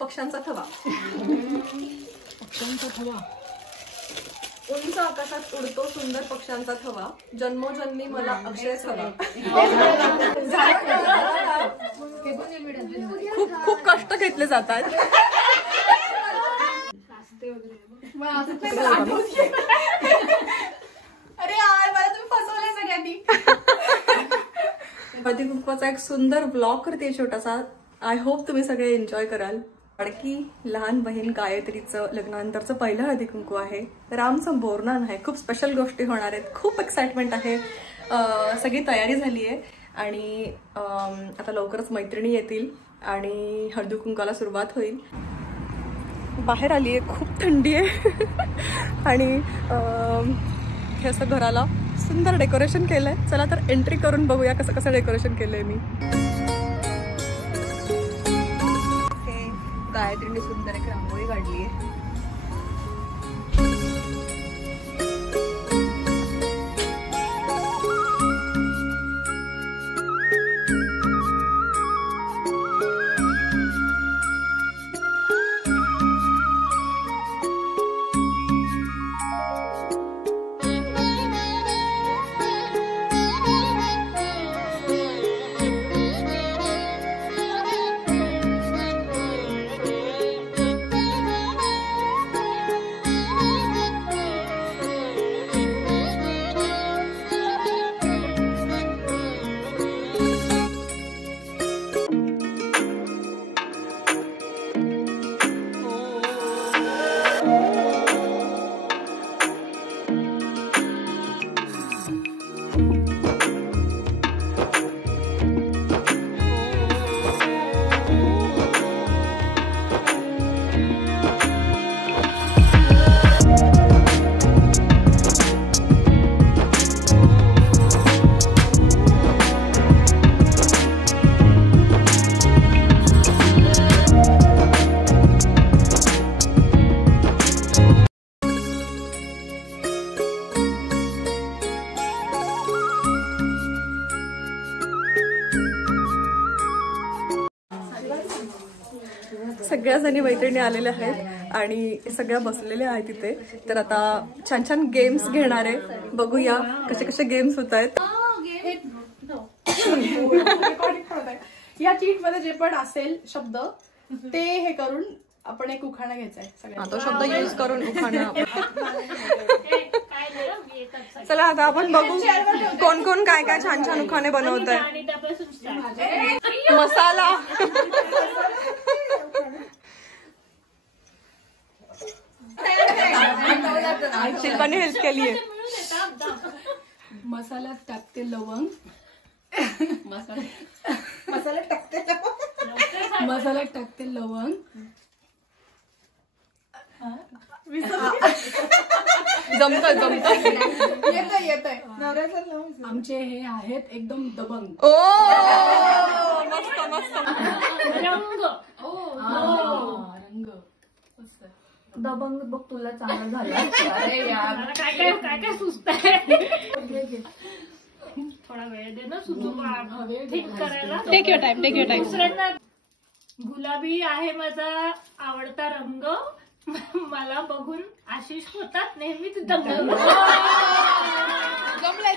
पक्ष्यांचा थवा. पक्ष्यांचा थवा. उंच आकाशात उडतो सुंदर पक्ष्यांचा थवा, जन्मोजन्मी मला अक्षयच हवा. खूप खूप कष्ट घेतले जातात. अरे यार मला तुम्ही फसवलंय सगळ्यांनी. हळदी कुंकवाचा एक सुंदर ब्लॉग करते छोटासा. आय होप तुम्ही सगळे एन्जॉय कराल. लाडकी लहान बहीण गायत्रीचं लग्नानंतरचं पहिलं हळदी कुंकू आहे. रामचं बोरनान आहे. खूप स्पेशल गोष्टी होणार आहेत. खूप एक्साइटमेंट आहे. सगळी तयारी झाली आहे आणि आता लवकरच मैत्रिणी येतील आणि हळदी कुंकवाला सुरुवात होईल. बाहेर आली आहे, खूप थंडी आहे आणि हे असं घराला सुंदर डेकोरेशन केलंय. चला तर एंट्री करून बघूया कसं कसं डेकोरेशन केलंय मी. गायत्रीने सुंदर एक रांगोळी काढली आहे. सगळ्या जणी मैत्रिणी आलेल्या आहेत आणि सगळ्या बसलेल्या आहेत तिथे. तर आता छान छान गेम्स घेणार आहे. बघूया कसे कसे गेम्स होत आहेत. या चीट मध्ये जे पण असेल शब्द ते हे करून आपण एक उखाणा घ्यायचा आहे. तो शब्द यूज करून उखाणा. चला आता आपण बघू कोण कोण काय काय छान छान उखाणे बनवत आहे. मसाला. शिल्पाने हेल्प केली आहे. मसाल्यात टाकते लवंग. मसाल्यात टाकते लवंग. जमत येतंय. आमचे हे आहेत एकदम दबंग. ओ मस्त मस्त. रंग. दबंग बघ तुला चांगलं झालं. अरे यार काय काय सुचत आहे. थोडा वेळ दे ना सुचू ठीक करायला. Take your time. दुसऱ्यांदा गुलाबी आहे माझा आवडता रंग. मला बघून आशिष होतात नेहमीच दंग. जमलंय.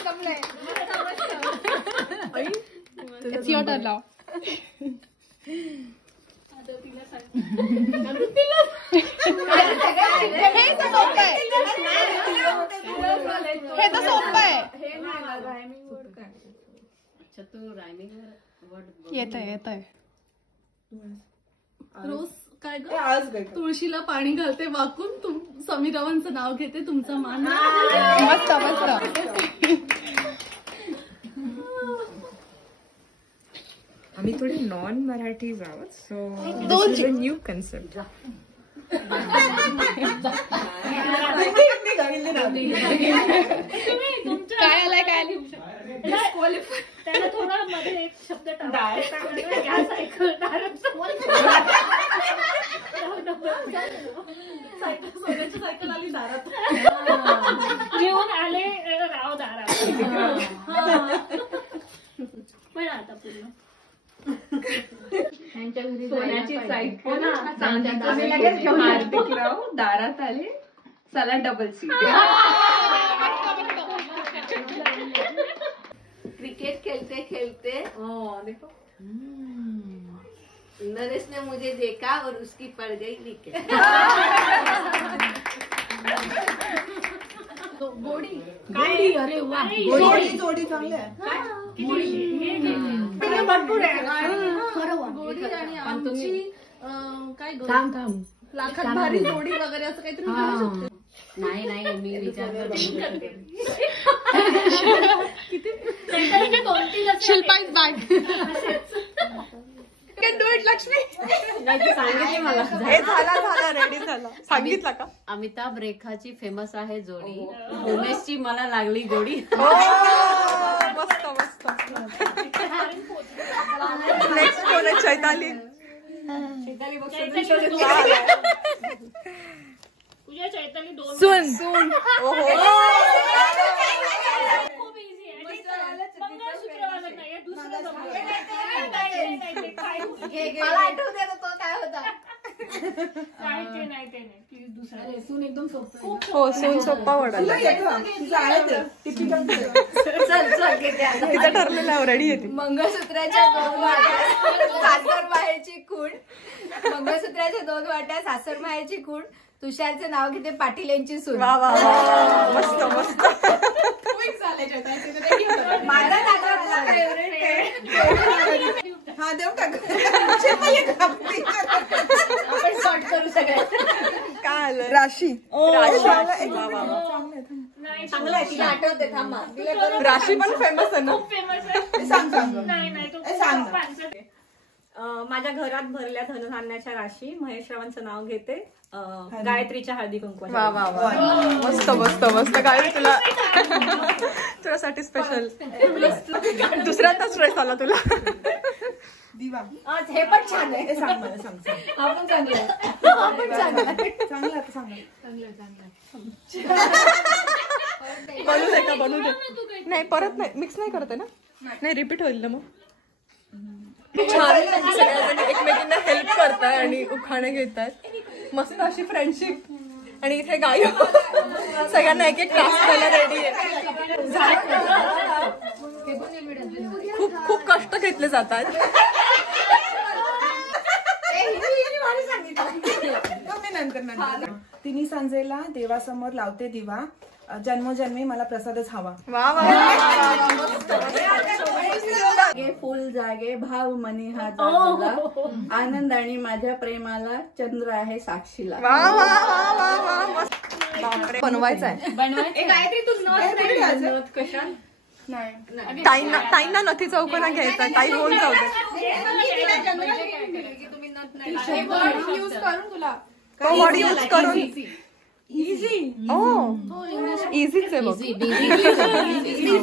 It's your turn now. हे तर सोपं आहे. येतंय. रोज काय ग तुळशीला पाणी घालते वाकून. समीरावांचं नाव घेते तुमचा मान. मस्त. आम्ही थोडे नॉन मराठीज आहोत so this is a new concept. काय आलाय त्याला थोडा मध्ये एक शब्द सोन्याची सायकल आली दारात घेऊन आले राव दारात. पण आता पूर्ण त्यांच्या घरी लग्नाची साईड आम्ही लगेच घेऊन हार्दिकराव दारात आले, चला डबल सीट. क्रिकेट खेलते खेलते नरेश ने मुझे देखा और उसकी पड़ गई विकेट. गोडी अरे वा जोडी चांगली आहे. भरपूर आहे. गोडी आणि आमची काय लाखात भारी जोडी वगैरे असं काहीतरी म्हणू शकते. नाही मी विचार Shilpa is back. Can do it Lakshmi. सांगितली मला. झाला रेडी झाला. सांगितलं का? अमिताभ रेखाची फेमस आहे जोडी, उमेशची मला लागली गोडी. मस्त मस्त. नेक्स्ट कोण आहे? चैताली. तुझ्या चैताली 2 सून. ओहो खूप इझी आहे. मंगळसूत्र वाजत नाही, दुसरं मला आठवते ना तो काय होता. नाही प्लीज दुसरं. सून एकदम सोपं. हो सून सोप्पा वडाला. तिचा ठरलेला रेडी येते. मंगळसूत्राच्या 2 वाट्या सासर माहेरची खूण. मंगळसूत्राच्या 2 वाट्या सासर माहेरची खूण. तुषारचे नाव घेते पाटील यांची सून. वा वा वा मस्त मस्त. माझा दादा फेवरेट आहे. हा देऊ टाक. आपण शॉर्ट करू सगळ्यात. काय आलं? राशी. राशी. वा वा वा. चांगलं आहे. तिला आठवते. थांबा तिला करू. राशी पण फेमस आहे ना. खूप फेमस आहे. सांग. नाही तो सांग ना. पानसट. माझ्या घरात भरल्या धनधान्याच्या राशी. महेश रावांचं नाव घेते. गायत्रीच्या हळदी कुंकू. वा वा वा मस्त मस्त मस्त. काय तुला तुझ्यासाठी स्पेशल. दुसऱ्यांदाच ड्रेस आला तुला. दिवा. आज हे पण छान आहे. सांग मला सांग. हा पण चांगलं आहे. हा पण चांगलं आहे. चांगलं आता सांग. बनू दे का? बनू दे. नाही परत नाही मिक्स नाही करते ना. नाही रिपीट होईल ना मग. छान. सगळ्याजणी एकमेकींना हेल्प करताय आणि उखाणे घेतात. मस्त अशी फ्रेंडशिप. आणि इथे गाई सगळ्यांना एक एक टास्क द्यायला रेडी आहे. खूप खूप कष्ट घेतले जातात. नंतर तिन्ही सांजेला देवासमोर लावते दिवा, जन्मोजन्मी मला प्रसादच हवा. वा वा. फुल जागे भाव मनी हा जागला, आनंदाने माझ्या प्रेमाला चंद्र आहे साक्षीला. वा वा वा वा वा मस्त. बापरे बनवायचं आहे. गायत्री तू नथ कशा ताईंना नथी चौकोना घ्यायचा. ताई होऊन जाऊ दे. यूज करून तुला तो वर्ड यूज करून. इझी. इझीच आहे बघ.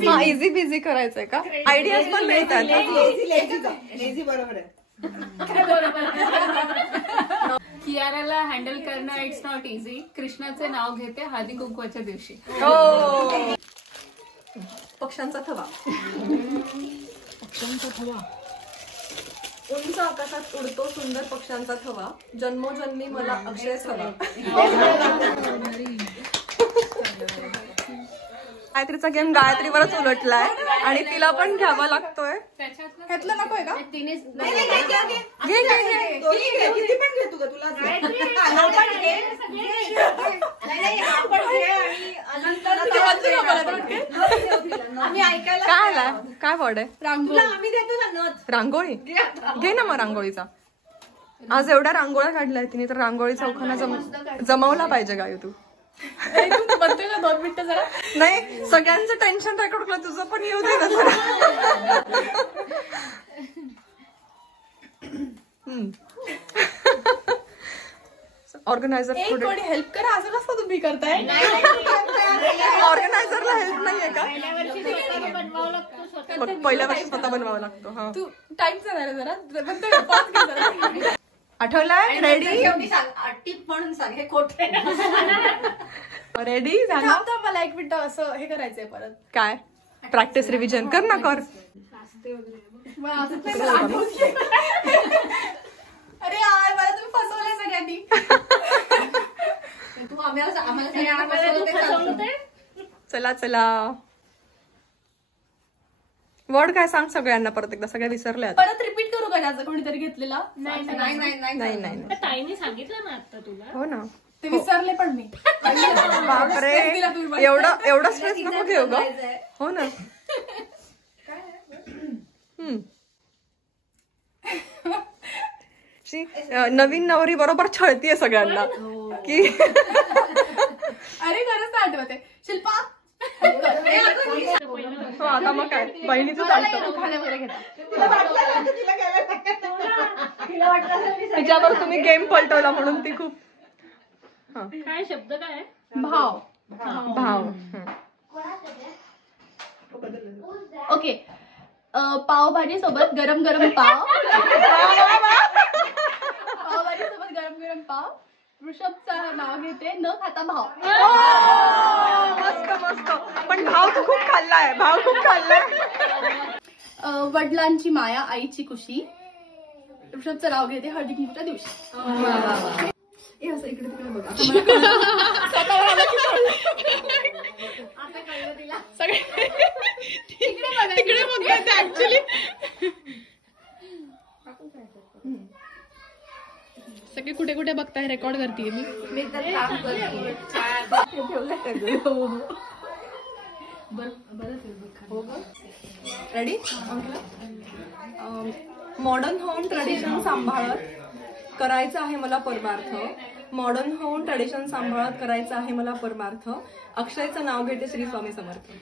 हा इझी बिझी करायचंय का? आयडियाज पण मिळतात. लेझी बरोबर आहे. कियाराला हँडल करणं इट्स नॉट इझी. कृष्णाचे नाव घेते हळदी कुंकवाच्या दिवशी. हो. पक्ष्यांचा थवा. उंच आकाशात उडतो सुंदर पक्ष्यांचा थवा, जन्मोजन्मी मला अक्षयच हवा. गायत्रीचा गेम गायत्रीवरच उलटलाय आणि तिला पण घ्यावा लागतोय. घेतलं नकोय का? घे घे घे. किती पण घेतो का तुला? काय आला? काय वर्ड आहे? रांगोळी. घे ना मग रांगोळीचा. आज एवढ्या रांगोळ्या काढल्या तिने तर रांगोळीचा उखाणा जमवला पाहिजे गाय तू. म्हणते ना 2 मिनिटं जरा. नाही सगळ्यांचं टेन्शन रेकॉर्ड केलं तुझं पण येऊ दे ना. ऑर्गनायझर कोणी हेल्प करा असं कसं तुम्ही करताय? ऑर्गनायझरला हेल्प नाहीये का? बनवावं लागतं स्वतः. बघ पहिल्या वर्षी स्वतः बनवावं लागतो. हा तू टाइम जरा आठवलाय? रेडी टिप म्हणून सांग हे खोटे. रेडी झाला. मला 1 मिनिट असं हे करायचंय परत. काय प्रॅक्टिस रिव्हिजन कर ना कर. अरे यार मला तुम्ही फसवलंय सगळ्यांनी. तू आम्हाला सगळ्यांना फसवलं ते चालतं. चला चला वर्ड काय सांग सगळ्यांना परत एकदा, सगळ्या विसरल्या. परत रिपीट करू का त्याचं कोणीतरी घेतलेला? नाही नाही ताईने सांगितलं ना आता तुला. हो ना. ते विसरले पण मी. बापरे एवढा स्ट्रेस नको घेऊ ग. हो ना. नवीन नवरी बरोबर छळतीये सगळ्यांना की अरे खरंच आठवते शिल्पा. हो आता मग काय बहिणीचं चालतं. तिच्यावर तुम्ही गेम पलटवला म्हणून ती खूप. काय शब्द काय? भाव. ओके. पावभाजी सोबत गरम गरम पाव. पावभाजी सोबत गरम गरम पाव. ऋषभचं नाव घेते न खाता भाव. मस्त मस्त. पण भाव तू खूप खाल्लाय. वडिलांची माया आईची खुशी. ऋषभचं नाव घेते हळदी कुंकूच्या दिवशी. असं इकडे तिकडे बघा. तिकडे बघायचं ऍक्च्युली. सगळे कुठे कुठे बघताय रेकॉर्ड करते मी. रेडी. मॉडर्न होऊन ट्रेडिशन सांभाळत करायचं आहे मला परमार्थ. मॉडर्न होऊन ट्रेडिशन सांभाळत करायचं आहे मला परमार्थ. अक्षयचं नाव घेते श्री स्वामी समर्थ.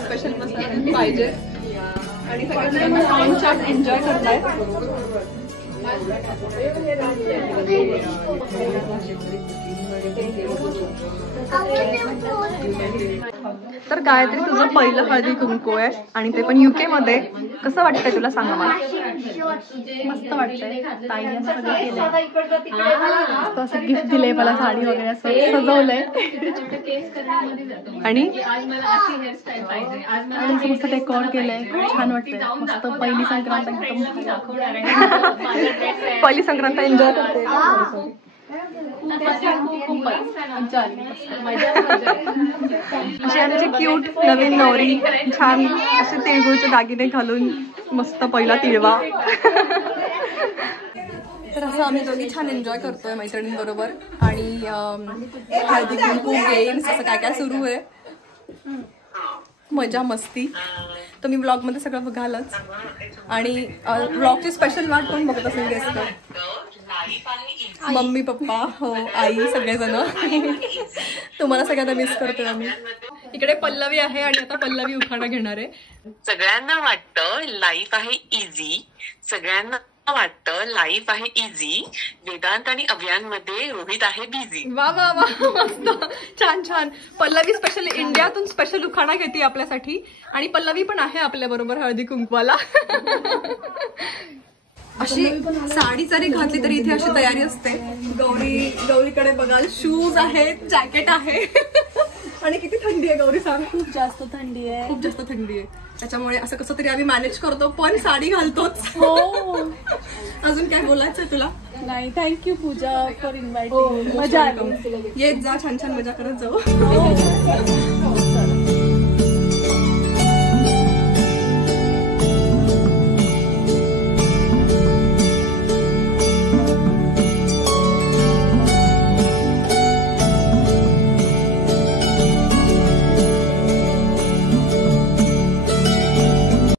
स्पेशल मसाला पाहिजे आणि सगळ्यांना एन्जॉय करताय. तर गायत्री तुझं पहिलं हळदी कुंकू आहे आणि ते पण UK मध्ये. कसं वाटतंय तुला सांगा मला. मस्त वाटतंय. ताईने असं सगळं केलंय. मस्त असं गिफ्ट दिलंय मला. साडी वगैरे असं सजवलंय आणि मस्त डेकोर केलंय. छान वाटतंय. मस्त पहिली संक्रांत एकदम. पहिली संक्रांत एन्जॉय करते. आमची क्यूट नवीन नवरी छान असे तिळगुळचे दागिने घालून मस्त पहिला तिळवा. तर असं आम्ही दोघी छान एन्जॉय करतोय मैत्रिणींबरोबर. आणि हळदी कुंकू गेम्स असं काय काय सुरू आहे. मजा मस्ती. तुम्ही ब्लॉगमध्ये सगळं बघालच. आणि ब्लॉगची स्पेशल वाट पण बघत असेल गेस्ट. मम्मी पप्पा हो आई सगळेजण. तुम्हाला सगळ्यांना मिस करतोय आम्ही. इकडे पल्लवी आहे आणि आता पल्लवी उखाणा घेणार आहे. सगळ्यांना वाटतं लाईफ आहे इझी. सगळ्यांना वाटतं लाईफ आहे इझी, वेदांत आणि अभियानमध्ये रोहित आहे बिझी. वा वा वा, मस्त, छान छान. पल्लवी स्पेशल इंडियातून स्पेशल उखाणा घेते आपल्यासाठी, आणि पल्लवी पण आहे आपल्या बरोबर हळदी कुंकवाला. अशी साडी जरी घातली तरी इथे अशी तयारी असते. गौरीकडे बघाल शूज आहेत, जॅकेट आहे. आणि किती थंडी आहे गौरी सांग. खूप जास्त थंडी आहे, खूप जास्त थंडी आहे. त्याच्यामुळे असं कसं तरी आम्ही मॅनेज करतो, पण साडी घालतोच. अजून काय बोलायचंय तुला? नाही, थँक्यू पूजा फॉर इन्व्हाइटिंग. मजा आली. येत जा, छान छान मजा करत जाऊ.